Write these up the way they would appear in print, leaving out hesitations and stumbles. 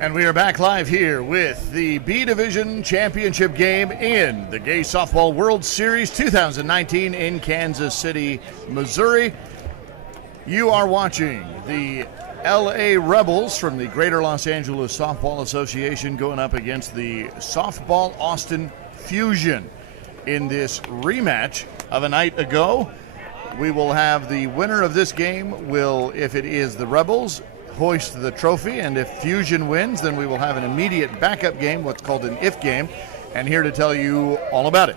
And we are back live here with the B Division Championship game in the Gay Softball World Series 2019 in Kansas City, Missouri. You are watching the LA Rebels from the Greater Los Angeles Softball Association going up against the Softball Austin Fusion in this rematch of a night ago. We will have the winner of this game will, if it is the Rebels, hoist the trophy, and if Fusion wins, then we will have an immediate backup game, what's called an if game. And here to tell you all about it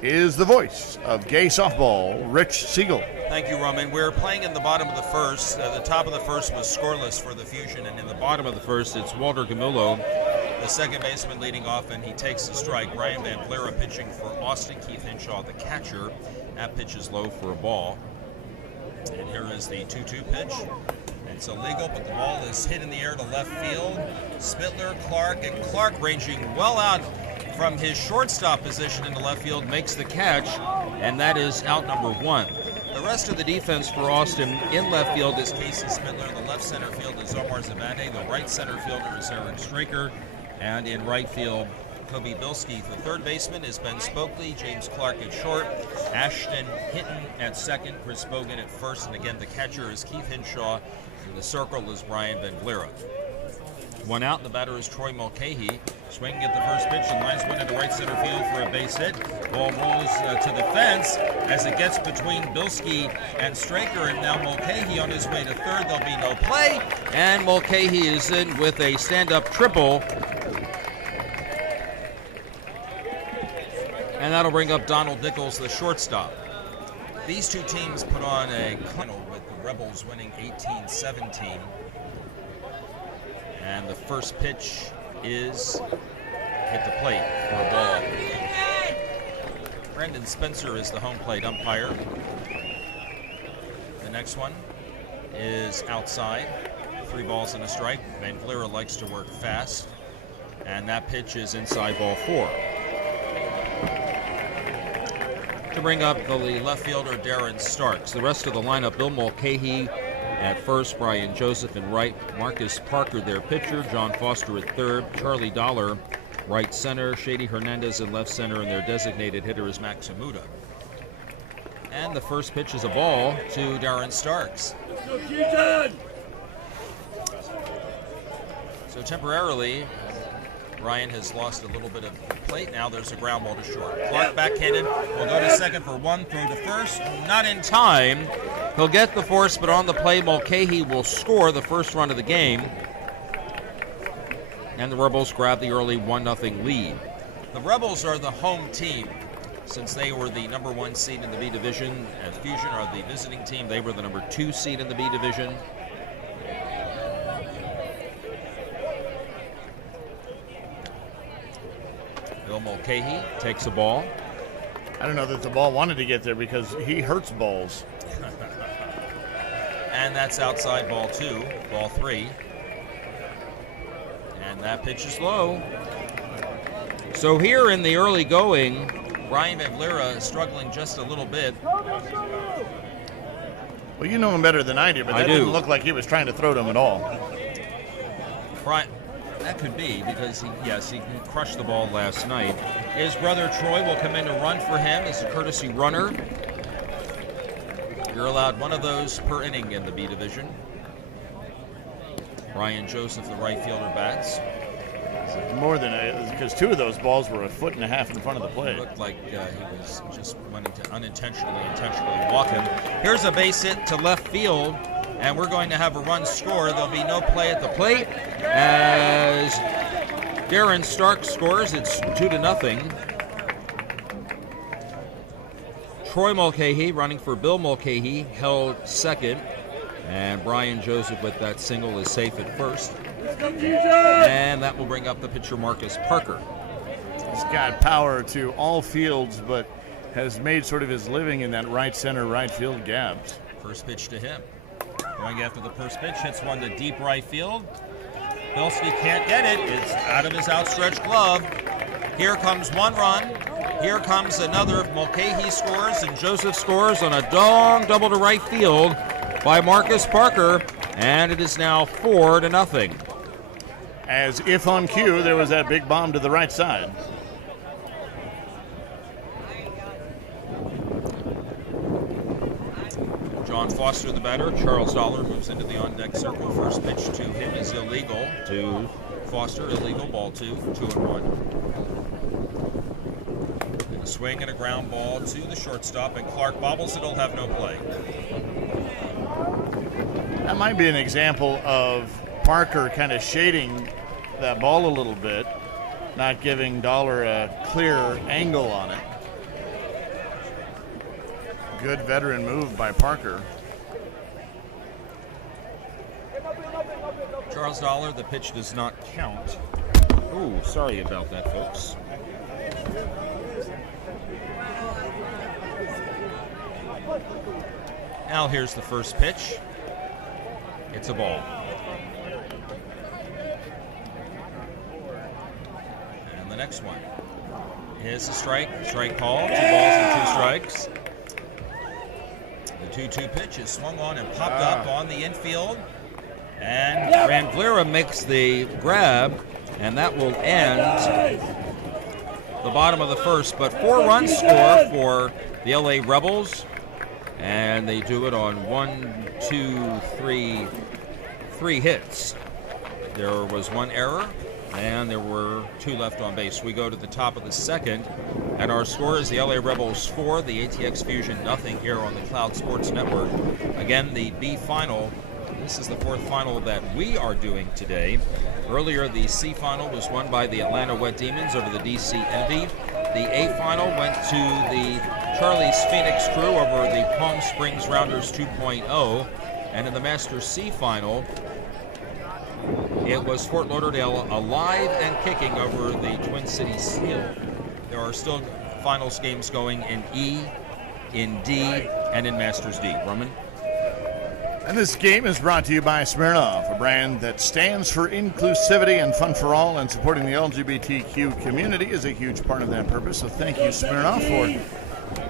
is the voice of gay softball, Rich Siegel. Thank you, Roman. We're playing in the bottom of the first. The top of the first was scoreless for the Fusion, and in the bottom of the first, it's Walter Camillo, the second baseman, leading off, and he takes the strike. Brian Van Vlera pitching for Austin. Keith Henshaw, the catcher. That pitch is low for a ball. And here is the 2-2 pitch. It's illegal, but the ball is hit in the air to left field. Spittler, Clark, and Clark, ranging well out from his shortstop position in the left field, makes the catch, and that is out number one. The rest of the defense for Austin in left field is Casey Spittler. The left center field is Omar Zavane. The right center fielder is Eric Straker. And in right field, Kobe Bilski. The third baseman is Ben Spokley, James Clark at short, Ashton Hinton at second, Chris Bogan at first, and again the catcher is Keith Henshaw, and the circle is Brian Van Vlera. One out, the batter is Troy Mulcahy, swinging at the first pitch and lines one into right center field for a base hit. Ball rolls to the fence as it gets between Bilski and Straker, and now Mulcahy on his way to third. There'll be no play, and Mulcahy is in with a stand-up triple. And that'll bring up Donald Nichols, the shortstop. These two teams put on a final with the Rebels winning 18-17. And the first pitch is hit the plate for a ball. Brandon Spencer is the home plate umpire. The next one is outside. 3 balls and a strike. Van Vlera likes to work fast. And that pitch is inside, ball 4. To bring up the left fielder, Darren Starks. The rest of the lineup, Bill Mulcahy at first, Brian Joseph in right, Marcus Parker, their pitcher, John Foster at third, Charlie Dollar, right center, Shady Hernandez in left center, and their designated hitter is Max Amuda. And the first pitch is a ball to Darren Starks. So temporarily, Ryan has lost a little bit of the plate. Now there's a ground ball to short. Clark backhanded will go to second for one, throw to first. Not in time. He'll get the force, but on the play, Mulcahy will score the first run of the game. And the Rebels grab the early 1-0 lead. The Rebels are the home team since they were the number 1 seed in the B Division. And Fusion are the visiting team. They were the number 2 seed in the B Division. Bill Mulcahy takes a ball. I don't know that the ball wanted to get there because he hurts balls. And that's outside, ball 2, ball 3. And that pitch is low. So here in the early going, Brian Van Vlera is struggling just a little bit. Well, you know him better than I do, but that didn't look like he was trying to throw to him at all. Brian, that could be because he crushed the ball last night. His brother Troy will come in to run for him as a courtesy runner. You're allowed one of those per inning in the B Division. Brian Joseph, the right fielder, bats. More than because 2 of those balls were 1.5 feet in front of the plate. It looked like he was just wanting to intentionally walk him. Here's a base hit to left field, and we're going to have a run score. There'll be no play at the plate as Darren Stark scores. It's 2-0. Troy Mulcahy running for Bill Mulcahy held second, and Brian Joseph with that single is safe at first. And that will bring up the pitcher Marcus Parker. He's got power to all fields, but has made sort of his living in that right center, right field gaps. First pitch to him. Going after the first pitch, hits one to deep right field. Bilski can't get it. It's out of his outstretched glove. Here comes one run. Here comes another. Mulcahy scores, and Joseph scores on a dong double to right field by Marcus Parker, and it is now 4-0. As if on cue, there was that big bomb to the right side. John Foster, the batter. Charles Dollar moves into the on-deck circle. First pitch to him is illegal. To Foster, illegal. Ball 2, 2-1. And a swing and a ground ball to the shortstop, and Clark bobbles it. He'll have no play. That might be an example of Parker kind of shading that ball a little bit, not giving Dollar a clear angle on it. Good veteran move by Parker. Charles Dollar, the pitch does not count. Oh, sorry about that, folks. Now here's the first pitch. It's a ball. And the next one is a strike. Strike call. 2 balls and 2 strikes. The 2-2 pitch is swung on and popped up on the infield. And Van Vleera makes the grab, and that will end the bottom of the first. But 4 runs score for the LA Rebels, and they do it on 3 hits. There was 1 error, and there were 2 left on base. We go to the top of the second, and our score is the LA Rebels 4, the ATX Fusion nothing here on the Cloud Sports Network. Again, the B final. This is the 4th final that we are doing today. Earlier, the C final was won by the Atlanta Wet Demons over the DC Envy. The A final went to the Charlie's Phoenix Crew over the Palm Springs Rounders 2.0. And in the Masters C final, it was Fort Lauderdale alive and kicking over the Twin Cities Steel. There are still finals games going in E, in D, and in Masters D. Roman? And this game is brought to you by Smirnoff, a brand that stands for inclusivity and fun for all, and supporting the LGBTQ community is a huge part of that purpose. So thank you, Smirnoff, for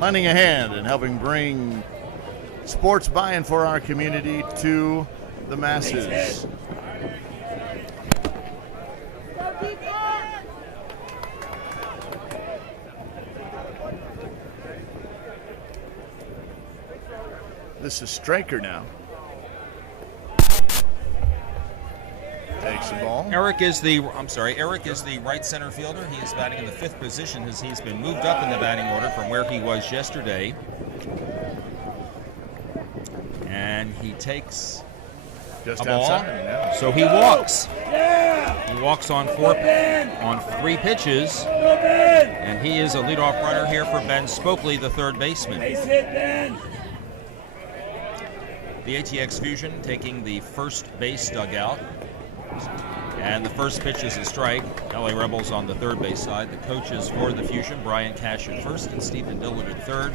lending a hand and helping bring sports by and for our community to the masses. This is Straker now. Takes the ball. Eric is the right center fielder. He is batting in the 5th position as he's been moved up in the batting order from where he was yesterday. And he takes Just a ball. outside. Yeah. So he walks. He walks on 3 pitches. And he is a leadoff runner here for Ben Spokley, the 3rd baseman. The ATX Fusion taking the first base dugout. And the first pitch is a strike. LA Rebels on the 3rd base side. The coaches for the Fusion, Brian Cash at 1st and Stephen Dillon at 3rd.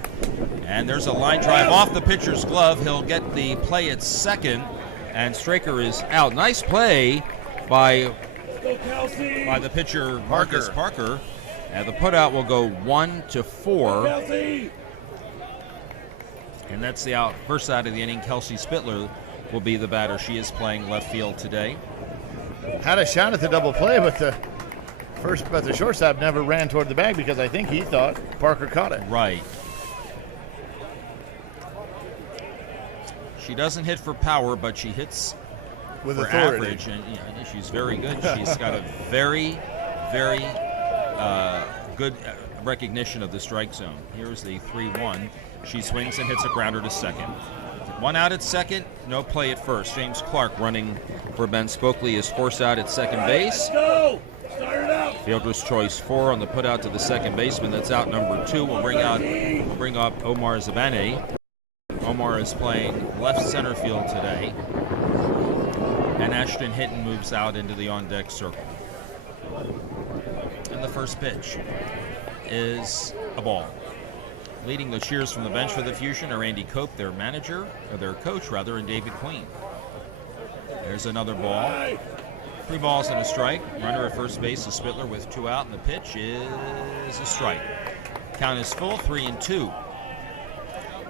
And there's a line drive off the pitcher's glove. He'll get the play at 2nd, and Straker is out. Nice play by the pitcher, Marcus Parker. And the putout will go 1-4. And that's the first out of the inning. Kelsey Spittler will be the batter. She is playing left field today. Had a shot at the double play, but the shortstop never ran toward the bag because I think he thought Parker caught it. Right. She doesn't hit for power, but she hits with for authority. Average, and she's very good. She's got a very, very good recognition of the strike zone. Here's the 3-1. She swings and hits a grounder to 2nd. 1 out at 2nd, no play at 1st. James Clark running for Ben Spokley is forced out at 2nd base. Fielder's choice 4 on the putout to the 2nd baseman. That's out number 2. We'll bring up Omar Zabane. Omar is playing left center field today. And Ashton Hinton moves out into the on-deck circle. And the first pitch is a ball. Leading the cheers from the bench for the Fusion are Andy Cope, their coach, and David Queen. There's another ball. 3 balls and a strike. Runner at first base is Spittler with 2 out, and the pitch is a strike. Count is full, 3-2.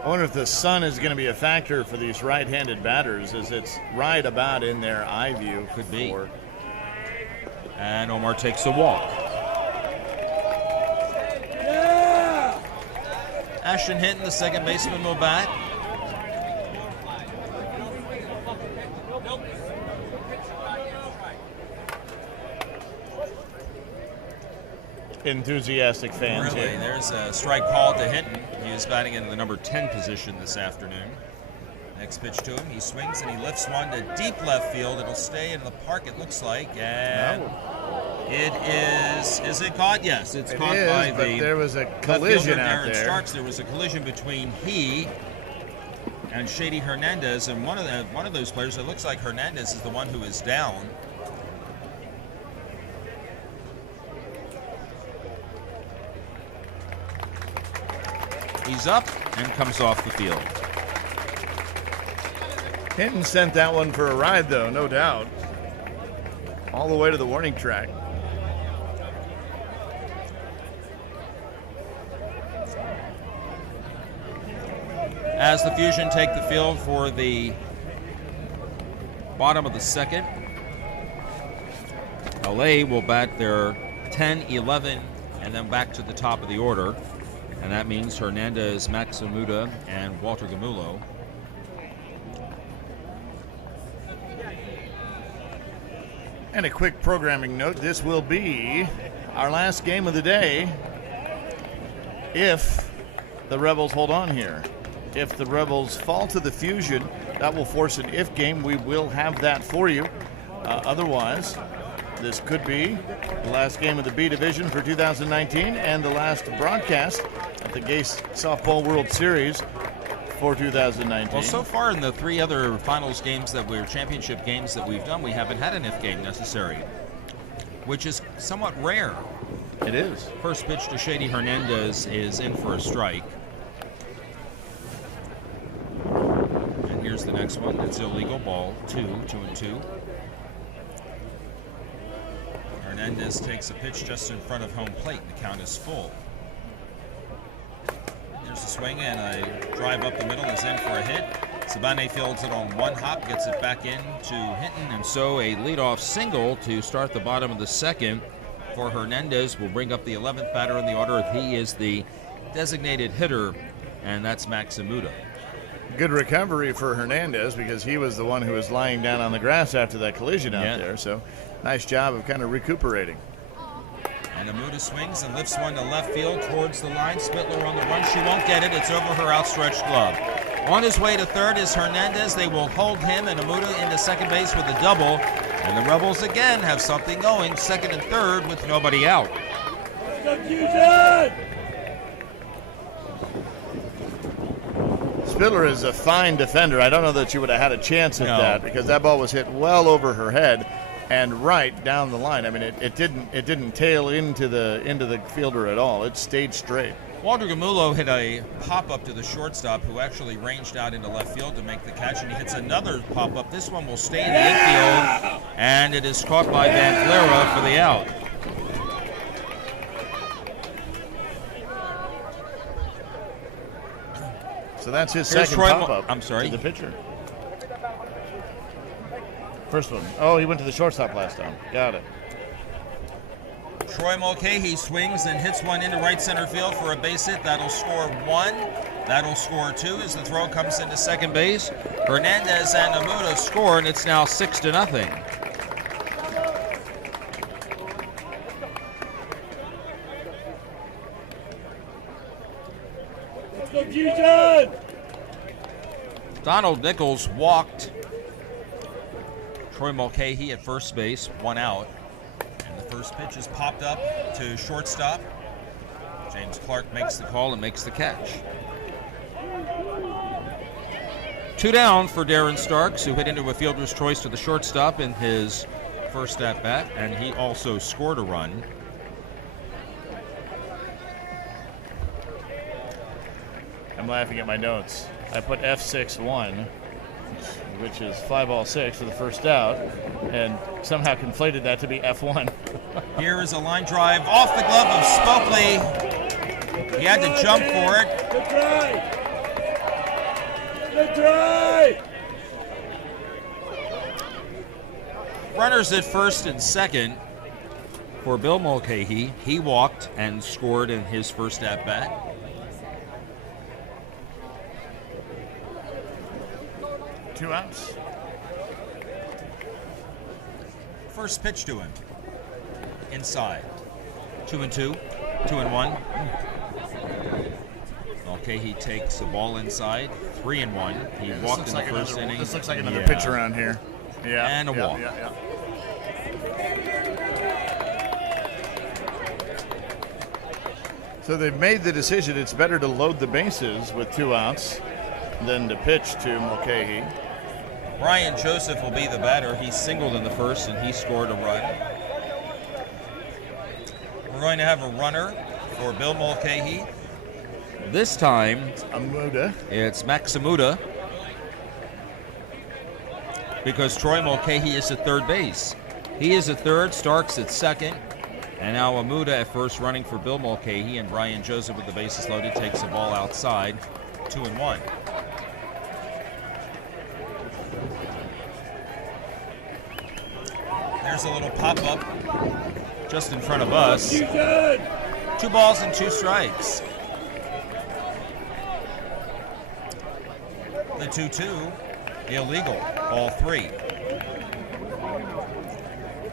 I wonder if the sun is going to be a factor for these right-handed batters, as it's right about in their eye view. Could be. And Omar takes a walk. Ashton Hinton, the second baseman, will bat. Enthusiastic fans. Really, here. there's a strike called to Hinton. He is batting in the number 10 position this afternoon. Next pitch to him, he swings and he lifts one to deep left field. It'll stay in the park, it looks like, and it is it caught? Yes, it's caught by but the there was a left collision fielder, out Darren there. Starks. There was a collision between he and Shady Hernandez, and one of those players, it looks like Hernandez is the one who is down. He's up and comes off the field. Hinton sent that one for a ride, though, no doubt. All the way to the warning track. As the Fusion take the field for the bottom of the second, LA will bat their 10, 11, and then back to the top of the order. And that means Hernandez, Maxamuda, and Walter Gamullo. And a quick programming note, this will be our last game of the day if the Rebels hold on here. If the Rebels fall to the Fusion, that will force an if game. We will have that for you. Otherwise, this could be the last game of the B Division for 2019 and the last broadcast at the Gase Softball World Series for 2019. Well, so far in the three other finals games championship games that we've done, we haven't had an if game necessary, which is somewhat rare. It is. First pitch to Shady Hernandez is in for a strike. And here's the next one. It's illegal. Ball 2-2-2. Hernandez takes a pitch just in front of home plate. The count is full. There's a swing and a drive up the middle is in for a hit. Sabane fields it on one hop, gets it back in to Hinton, and so a leadoff single to start the bottom of the second for Hernandez will bring up the 11th batter in the order. He is the designated hitter, and that's Maxamuda. Good recovery for Hernandez because he was the one who was lying down on the grass after that collision out there. So nice job of kind of recuperating. And Amuda swings and lifts one to left field towards the line. Spittler on the run. She won't get it. It's over her outstretched glove. On his way to third is Hernandez. They will hold him and Amuda into second base with a double. And the Rebels again have something going, second and third with nobody out. Spittler is a fine defender. I don't know that she would have had a chance at that because that ball was hit well over her head and right down the line. I mean, it didn't tail into the fielder at all. It stayed straight. Walter Gamullo hit a pop-up to the shortstop who actually ranged out into left field to make the catch, and he hits another pop-up. This one will stay in the infield, and it is caught by Van Flera for the out. So that's his Here's second pop-up to the pitcher. First one. Oh, he went to the shortstop last time. Got it. Troy Mulcahy swings and hits one into right center field for a base hit. That'll score one. That'll score two as the throw comes into second base. Hernandez and Amuda score, and it's now 6-0. Donald Nichols walked Troy Mulcahy at first base, one out. First pitch is popped up to shortstop. James Clark makes the call and makes the catch. 2 down for Darren Starks, who hit into a fielder's choice to the shortstop in his first at-bat, and he also scored a run. I'm laughing at my notes. I put F6-1, which is 5-all-6 for the first out, and somehow conflated that to be F1. Here is a line drive off the glove of Spokley. He had to jump for it. Good try! Runners at first and second. for Bill Mulcahy. He walked and scored in his first at-bat. Two outs. First pitch to him. Inside. 2-2. 2-1. Mulcahy takes the ball inside. 3-1. He walked in the first inning. This looks like another pitch around here. Yeah. And a walk. Yeah. So they've made the decision it's better to load the bases with 2 outs than to pitch to Mulcahy. Brian Joseph will be the batter. He singled in the first and he scored a run. We're going to have a runner for Bill Mulcahy. This time, Amuda. it's Max Amuda, because Troy Mulcahy is at third base. He is at third, Starks at second, and now Amuda at first running for Bill Mulcahy, and Brian Joseph with the bases loaded takes the ball outside, 2-1. There's a little pop-up just in front of us. 2 balls and 2 strikes. The 2-2, illegal, ball 3.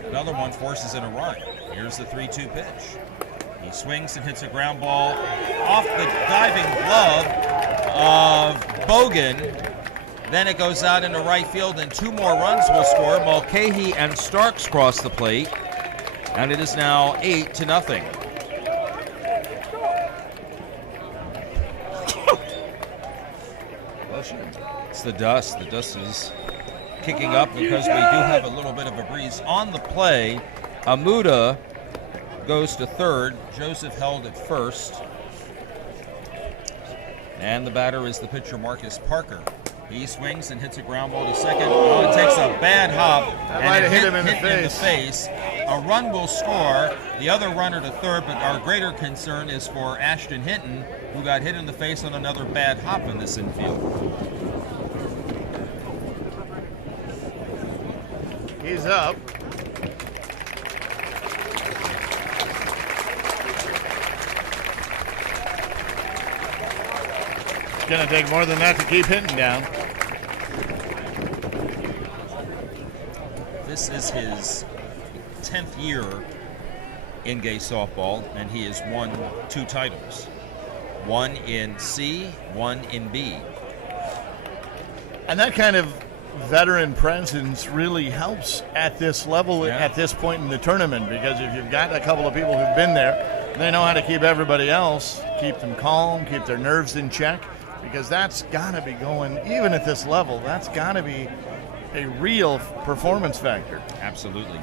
Another one forces in a run. Here's the 3-2 pitch. He swings and hits a ground ball off the diving glove of Bogan. Then it goes out into right field, and 2 more runs will score. Mulcahy and Starks cross the plate, and it is now 8-0. It's the dust. The dust is kicking up because we do have a little bit of a breeze on the play. Amuda goes to third. Joseph held at first. And the batter is the pitcher, Marcus Parker. He swings and hits a ground ball to second. Oh, it takes a bad hop. That might have hit him in the face. A run will score. The other runner to third, but our greater concern is for Ashton Hinton, who got hit in the face on another bad hop in this infield. He's up. It's going to take more than that to keep Hinton down. This is his 10th year in Gay softball, and he has won 2 titles. 1 in C, 1 in B. And that kind of veteran presence really helps at this level, at this point in the tournament, because if you've got a couple of people who've been there, they know how to keep everybody else, keep them calm, keep their nerves in check, because that's got to be going, even at this level, that's got to be a real performance factor. Absolutely.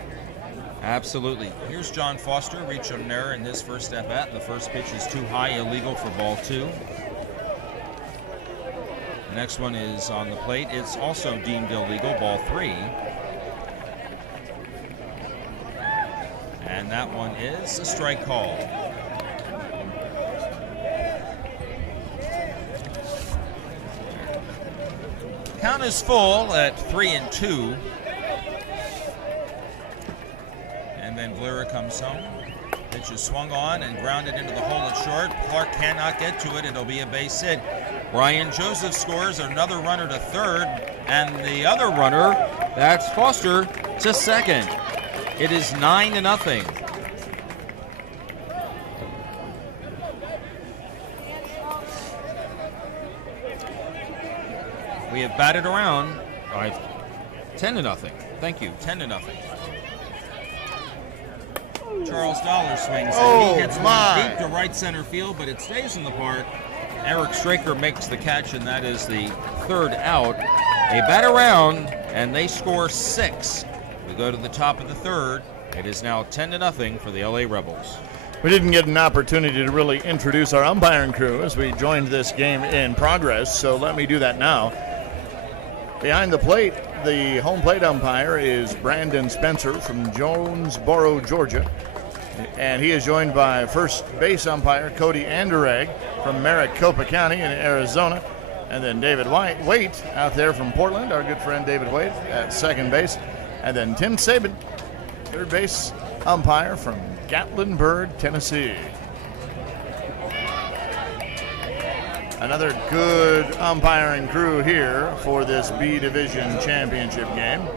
Absolutely. Here's John Foster, reach on error in his first at-bat. The first pitch is too high, illegal for ball 2. The next one is on the plate. It's also deemed illegal, ball 3. And that one is a strike call. Count is full at 3-2. And then Valera comes home. Pitch is swung on and grounded into the hole at short. Clark cannot get to it. It'll be a base hit. Brian Joseph scores, another runner to third, and the other runner, that's Foster, to second. It is 9-0. We have batted around 10-0. Thank you, 10-0. Charles Dollar swings and he hits one deep to right center field, but it stays in the park. Eric Straker makes the catch, and that is the 3rd out. They bat around, and they score 6. We go to the top of the 3rd. It is now 10-0 for the LA Rebels. We didn't get an opportunity to really introduce our umpiring crew as we joined this game in progress, so let me do that now. Behind the plate, the home plate umpire is Brandon Spencer from Jonesboro, Georgia. And he is joined by first base umpire Cody Anderegg from Maricopa County in Arizona. And then David Waite out there from Portland, our good friend David Waite at second base. And then Tim Sabin third base umpire from Gatlinburg, Tennessee. Another good umpiring crew here for this B Division championship game.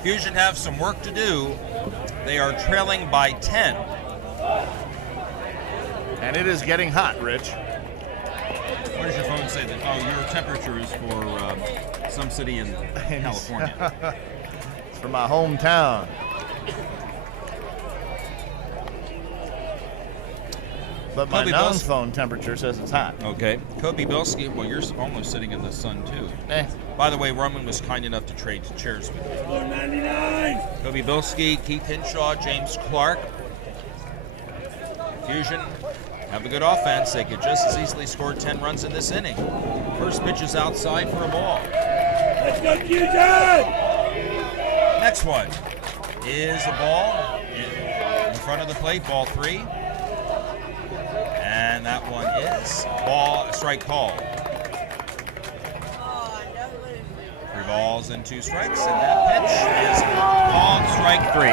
Fusion have some work to do. They are trailing by 10. And it is getting hot, Rich. What does your phone say? That, oh, your temperature is for some city in California. It's from my hometown. But my Kobe non-phone temperature says it's hot. Okay. Kobe Bilski, well, you're almost sitting in the sun, too. By the way, Roman was kind enough to trade chairs with you. 499. Kobe Bilski, Keith Hinshaw, James Clark. Fusion have a good offense. They could just as easily score 10 runs in this inning. First pitch is outside for a ball. Let's go, Fusion! Next one is a ball in front of the plate, ball 3. And that one is strike call. 3 balls and 2 strikes, and that pitch is called strike 3.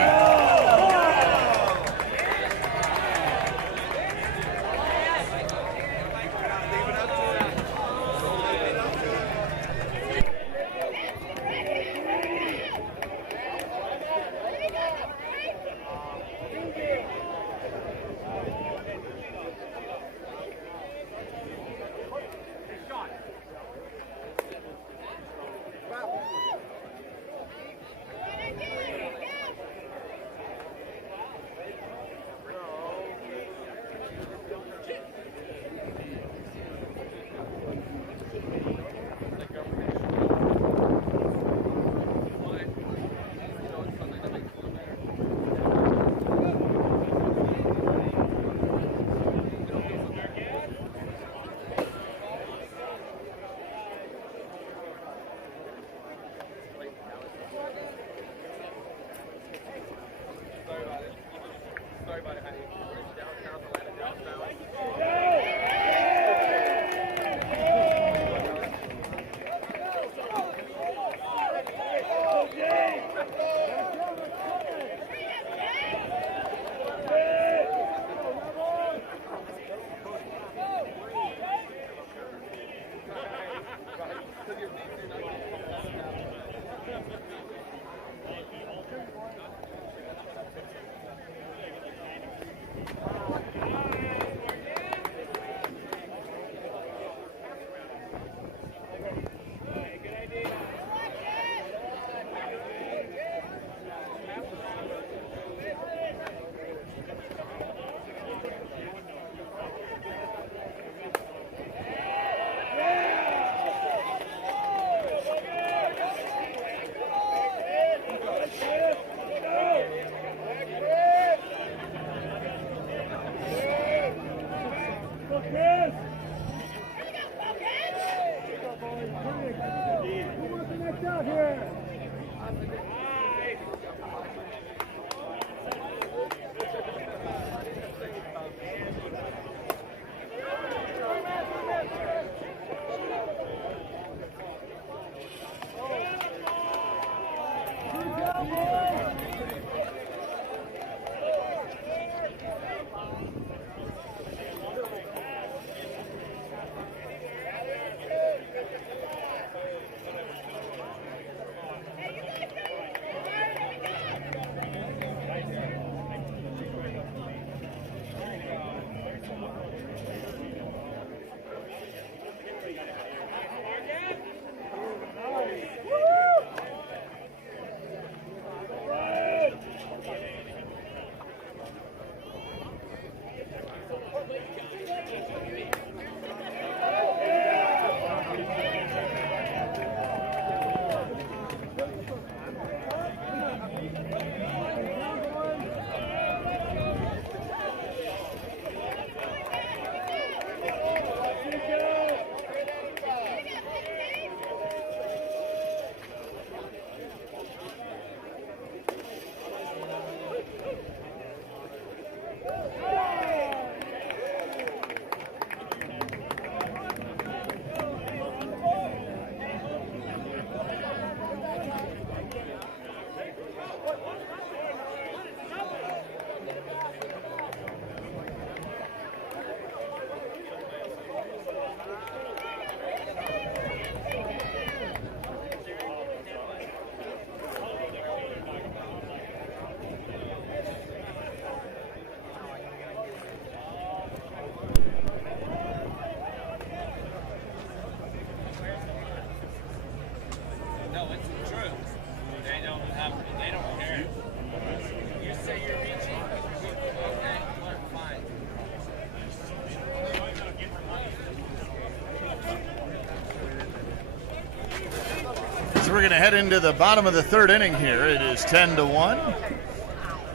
So we're going to head into the bottom of the third inning here. It is 10-1.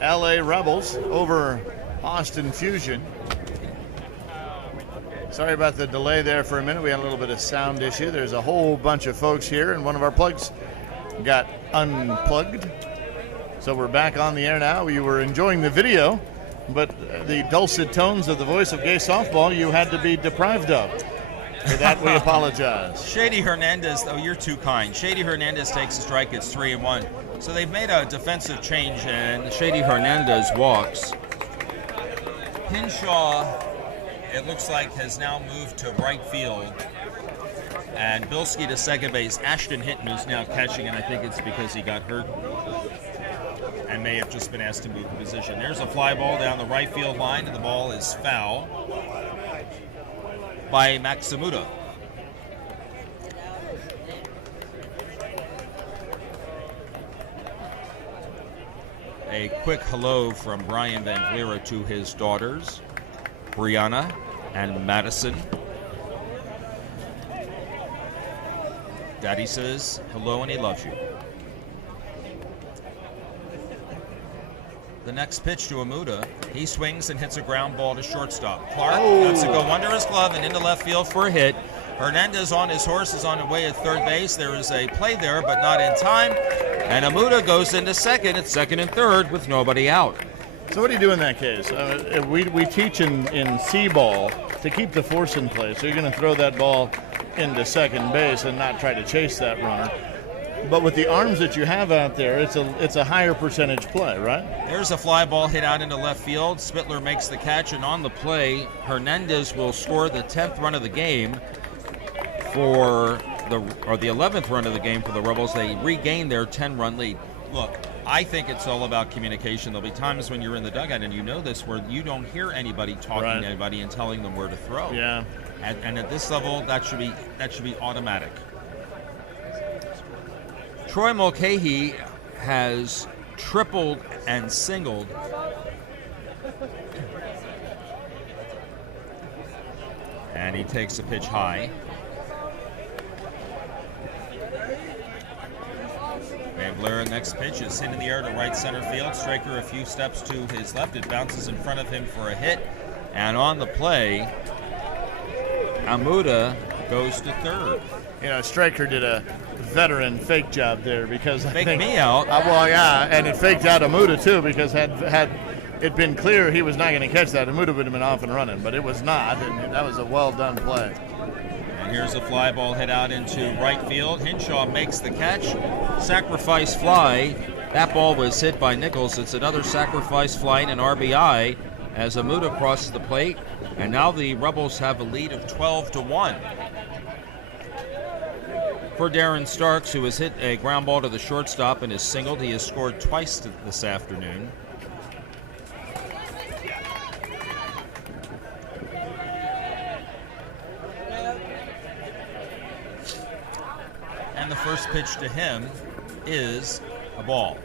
LA Rebels over Austin Fusion. Sorry about the delay there for a minute. We had a little bit of sound issue. There's a whole bunch of folks here, and one of our plugs got unplugged. So we're back on the air now. You were enjoying the video, but the dulcet tones of the voice of gay softball you had to be deprived of. For that, we apologize. Shady Hernandez, oh, you're too kind. Shady Hernandez takes a strike. It's 3-1. So they've made a defensive change, and Shady Hernandez walks. Hinshaw, it looks like, has now moved to right field. And Bilski to second base. Ashton Hinton, who's now catching, and I think it's because he got hurt and may have just been asked to move the position. There's a fly ball down the right field line, and the ball is foul by Maxamuda. A quick hello from Brian Van Vleera to his daughters, Brianna and Madison. Daddy says hello and he loves you. The next pitch to Amuda, he swings and hits a ground ball to shortstop. Clark lets it go under his glove and into left field for a hit. Hernandez on his horse is on the way at third base. There is a play there, but not in time. And Amuda goes into second at second and third with nobody out. So what do you do in that case? We teach in C-ball to keep the force in place. So you're going to throw that ball into second base and not try to chase that runner. But with the arms that you have out there, it's a higher percentage play, right? There's a fly ball hit out into left field. Spittler makes the catch, and on the play, Hernandez will score the 10th run of the game for the 11th run of the game for the Rebels. They regain their 10-run lead. Look, I think it's all about communication. There'll be times when you're in the dugout, and you know this, where you don't hear anybody talking to anybody and telling them where to throw. Yeah. And at this level, that should be automatic. Troy Mulcahy has tripled and singled. And he takes a pitch high. Van Vleera, next pitch is hit in the air to right center field. Straker a few steps to his left. It bounces in front of him for a hit. And on the play, Amuda goes to third. You know, Straker did a veteran fake job there because I think me out. Well, yeah, and it faked out Amuda too because had it been clear he was not going to catch that, Amuda would have been off and running, but it was not, and that was a well done play. And here's a fly ball hit out into right field. Hinshaw makes the catch. Sacrifice fly. That ball was hit by Nichols. It's another sacrifice fly and an RBI as Amuda crosses the plate, and now the Rebels have a lead of 12-1. For Darren Starks, who has hit a ground ball to the shortstop and is singled, he has scored twice this afternoon. And the first pitch to him is a ball.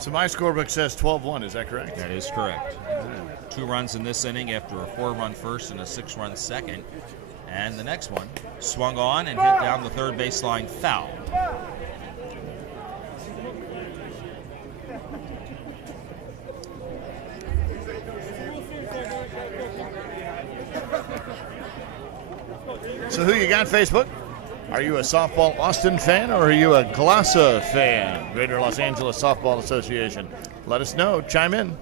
So my scorebook says 12-1, is that correct? That is correct. 2 runs in this inning after a 4-run first and a 6-run second. And the next one swung on and hit down the third baseline foul. So who you got, Facebook? Are you a softball Austin fan or are you a Glossa fan? Greater Los Angeles Softball Association. Let us know. Chime in.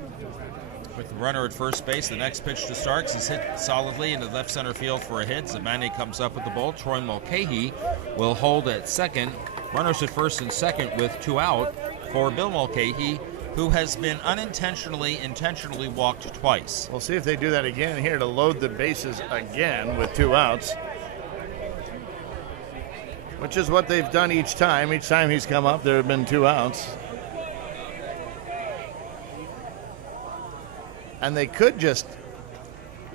With the runner at first base, the next pitch to Starks is hit solidly into left center field for a hit. Zamani comes up with the ball. Troy Mulcahy will hold at second. Runners at first and second with 2 out for Bill Mulcahy, who has been intentionally walked twice. We'll see if they do that again here to load the bases again with 2 outs. Which is what they've done each time. Each time he's come up, there have been 2 outs. And they could just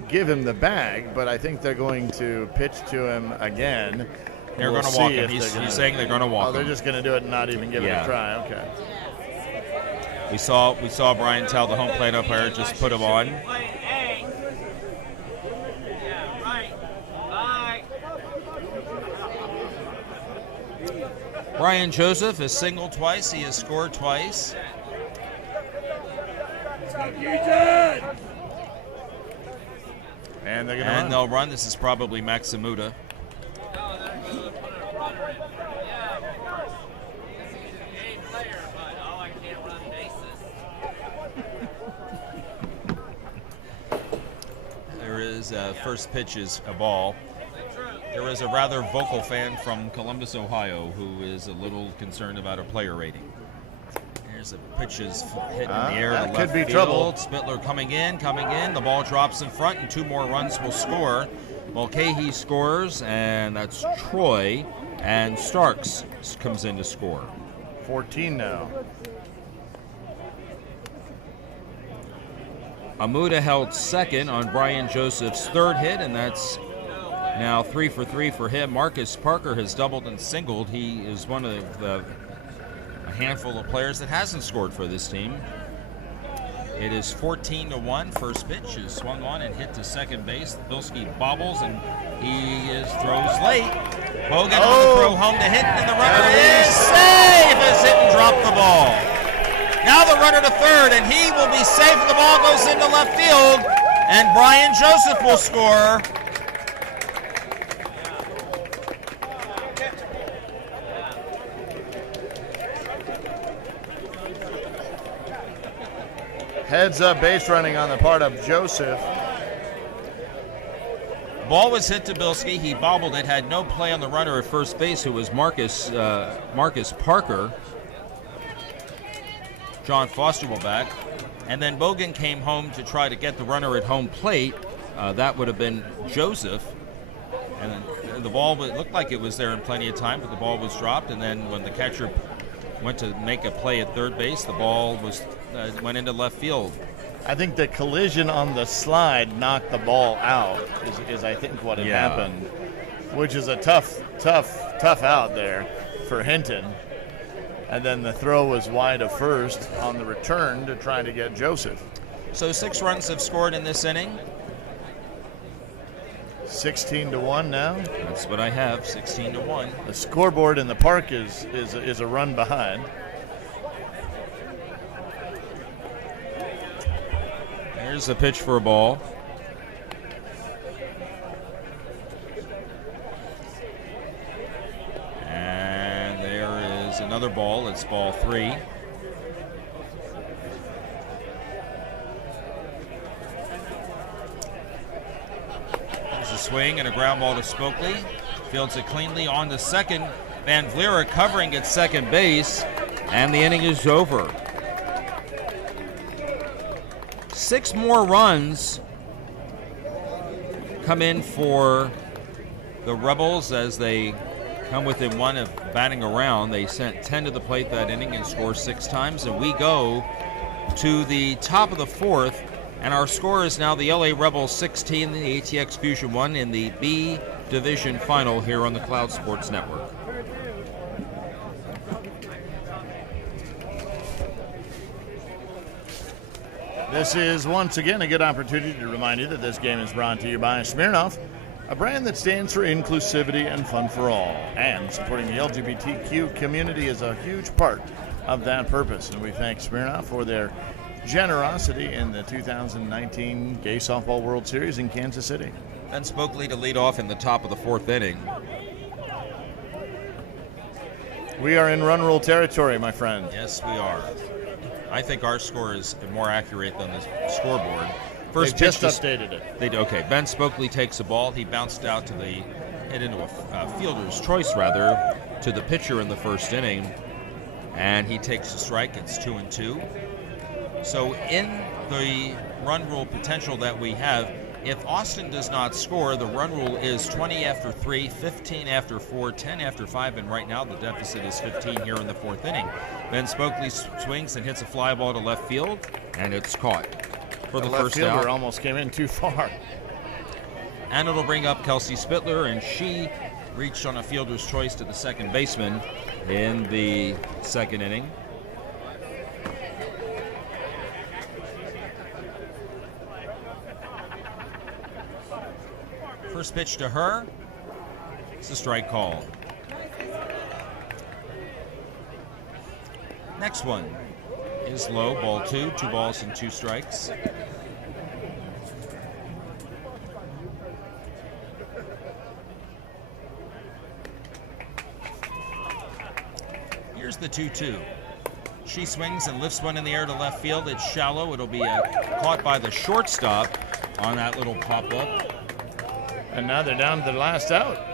give him the bag, but I think they're going to pitch to him again. They're going to walk him. He's saying they're going to walk him. Oh, they're just going to do it and not even give it a try. Okay. We saw Brian tell the home plate umpire just put him on. Brian Joseph has singled twice. He has scored twice. Let's go, Houston! And they're going to And they'll run. This is probably Maxamuda. There is first pitch is a ball. There is a rather vocal fan from Columbus, Ohio, who is a little concerned about a player rating. Here's the pitches hit in the air to that left could be field. trouble. Spittler coming in. The ball drops in front, and 2 more runs will score. Mulcahy scores, and that's Troy, and Starks comes in to score. 14 now. Amuda held second on Brian Joseph's third hit, and that's now 3 for 3 for him. Marcus Parker has doubled and singled. He is one of a handful of players that hasn't scored for this team. It is 14-1. First pitch is swung on and hit to second base. Bilski bobbles, and he throws late. Bogan on the throw home to hit, and the runner is safe as hit and dropped the ball. Now the runner to third, and he will be safe. The ball goes into left field, and Brian Joseph will score. Heads up base running on the part of Joseph. Ball was hit to Bilski. He bobbled it, had no play on the runner at first base, who was Marcus Parker. John Foster will back. And then Bogan came home to try to get the runner at home plate. That would have been Joseph. And then the ball, it looked like it was there in plenty of time, but the ball was dropped. And then when the catcher went to make a play at third base, the ball went into left field. I think the collision on the slide knocked the ball out, is I think what had happened, which is a tough out there for Hinton. And then the throw was wide of first on the return to try to get Joseph. So 6 runs have scored in this inning. 16-1 now. That's what I have, 16-1. The scoreboard in the park is a run behind. Here's a pitch for a ball. And there is another ball. It's ball 3. There's a swing and a ground ball to Spokley. Fields it cleanly on to second. Van Vliera covering at second base. And the inning is over. 6 more runs come in for the Rebels as they come within 1 of batting around. They sent 10 to the plate that inning and scored 6 times. And we go to the top of the 4th, and our score is now the LA Rebels 16, the ATX Fusion 1 in the B Division Final here on the Cloud Sports Network. This is once again a good opportunity to remind you that this game is brought to you by Smirnoff, a brand that stands for inclusivity and fun for all. And supporting the LGBTQ community is a huge part of that purpose. And we thank Smirnoff for their generosity in the 2019 Gay Softball World Series in Kansas City. Ben Spokley to lead off in the top of the 4th inning. We are in run rule territory, my friend. Yes, we are. I think our score is more accurate than the scoreboard. They just updated it. Okay, Ben Spokley takes the ball. He bounced out to hit into a fielder's choice, rather, to the pitcher in the first inning. And he takes a strike. It's 2-2. So in the run rule potential that we have, if Austin does not score, the run rule is 20 after 3, 15 after 4, 10 after 5, and right now the deficit is 15 here in the 4th inning. Ben Spokley swings and hits a fly ball to left field, and it's caught for the left first fielder out. almost came in too far. And it'll bring up Kelsey Spittler, and she reached on a fielder's choice to the second baseman in the 2nd inning. First pitch to her. It's a strike call. Next one is low, ball 2, 2 balls and 2 strikes. Here's the 2-2. She swings and lifts one in the air to left field. It's shallow. It'll be caught by the shortstop on that little pop-up. And now they're down to the last out.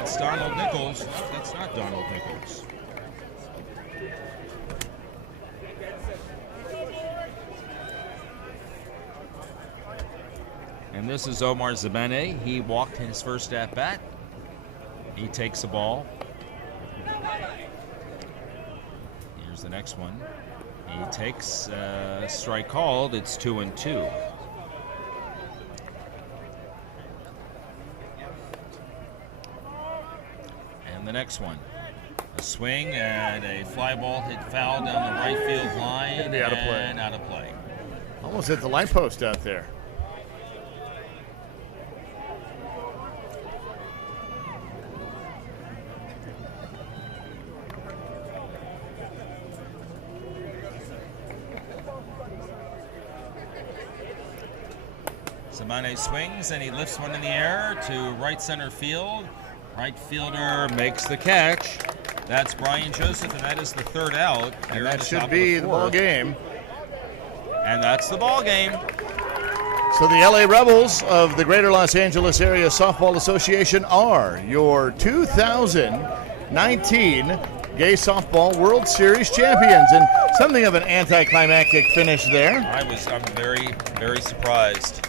It's Donald Nichols. That's not Donald Nichols. And this is Omar Zabane. He walked his first at-bat. He takes a ball. Here's the next one. He takes strike called. It's 2-2. And the next one. A swing and a fly ball hit foul down the right field line Gonna be out of play. and out of play. Almost hit the light post out there. Zabane swings and he lifts one in the air to right center field. Right fielder makes the catch. That's Brian Joseph, and that is the third out. And that should be the ball game. And that's the ball game. So the LA Rebels of the Greater Los Angeles Area Softball Association are your 2019 Gay Softball World Series champions. And something of an anticlimactic finish there. I'm very, very surprised.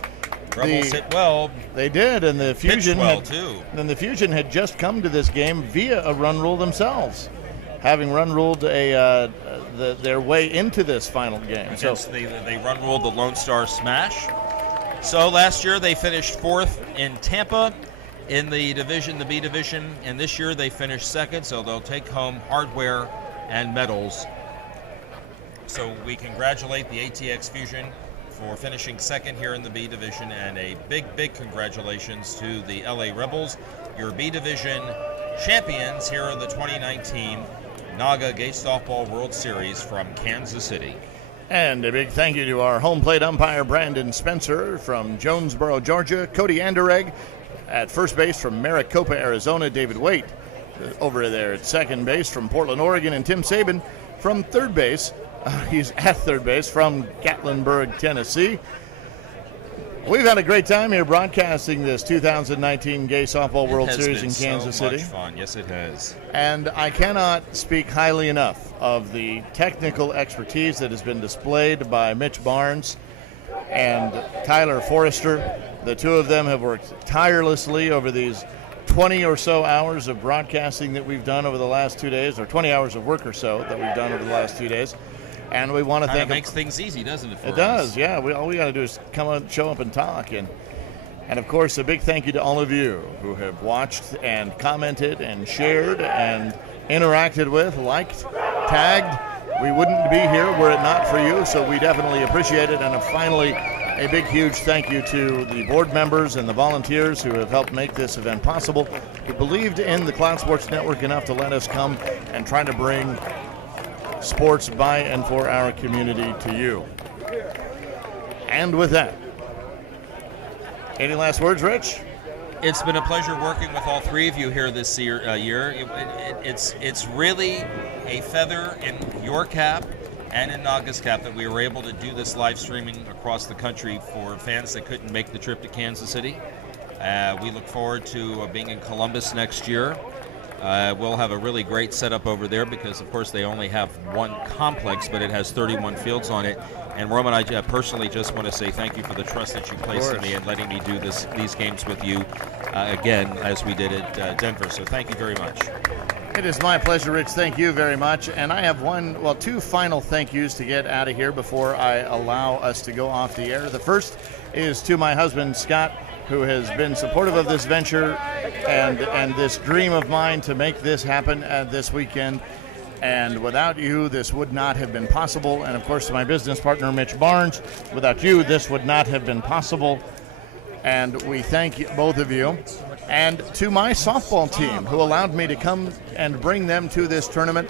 Rebels hit well. They did, and the Fusion the Fusion had just come to this game via a run rule themselves, having run ruled their way into this final game. They run ruled the Lone Star Smash. So last year they finished 4th in Tampa in the division, the B division, and this year they finished 2nd. So they'll take home hardware and medals. So we congratulate the ATX Fusion for finishing 2nd here in the B division, and a big, big congratulations to the LA Rebels, your B division champions here in the 2019 NAGA Gay Softball World Series from Kansas City. And a big thank you to our home plate umpire, Brandon Spencer from Jonesboro, Georgia, Cody Anderegg at first base from Maricopa, Arizona, David Waite over there at second base from Portland, Oregon, and Tim Sabin from third base. He's at third base from Gatlinburg, Tennessee. We've had a great time here broadcasting this 2019 Gay Softball World Series in Kansas City. So much fun. Yes, it has. And I cannot speak highly enough of the technical expertise that has been displayed by Mitch Barnes and Tyler Forrester. The two of them have worked tirelessly over these 20 or so hours of broadcasting that we've done over the last 2 days, or 20 hours of work or so that we've done over the last 2 days. And we want to thank. It makes things easy, doesn't it? It does, yeah. All we got to do is come on, show up, and talk. And of course, a big thank you to all of you who have watched and commented and shared and interacted with, liked, tagged. We wouldn't be here were it not for you, so we definitely appreciate it. And finally, a big, huge thank you to the board members and the volunteers who have helped make this event possible, who believed in the Cloud Sports Network enough to let us come and try to bring sports by and for our community to you. And with that, any last words, Rich? It's been a pleasure working with all three of you here this year. It's really a feather in your cap and in Naga's cap that we were able to do this live streaming across the country for fans that couldn't make the trip to Kansas City. We look forward to being in Columbus next year. We'll have a really great setup over there because, of course, they only have one complex, but it has 31 fields on it. And Roman, I personally just want to say thank you for the trust that you placed in me and letting me do these games with you again, as we did at Denver. So thank you very much. It is my pleasure, Rich. Thank you very much. And I have two final thank yous to get out of here before I allow us to go off the air. The first is to my husband, Scott, who has been supportive of this venture and this dream of mine to make this happen this weekend. And without you, this would not have been possible. And of course, to my business partner, Mitch Barnes, without you, this would not have been possible. And we thank both of you. and to my softball team who allowed me to come and bring them to this tournament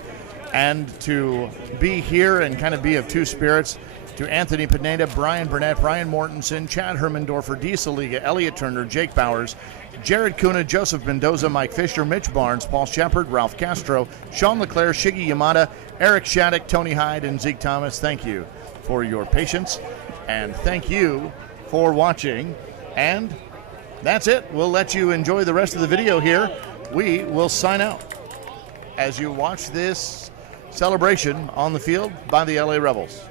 and to be here and kind of be of two spirits. To Anthony Pineda, Brian Burnett, Brian Mortensen, Chad Hermendorfer, Diesel Liga, Elliot Turner, Jake Bowers, Jared Kuna, Joseph Mendoza, Mike Fisher, Mitch Barnes, Paul Shepard, Ralph Castro, Sean Leclerc, Shiggy Yamada, Eric Shattuck, Tony Hyde, and Zeke Thomas. Thank you for your patience, and thank you for watching. And that's it. We'll let you enjoy the rest of the video here. We will sign out as you watch this celebration on the field by the LA Rebels.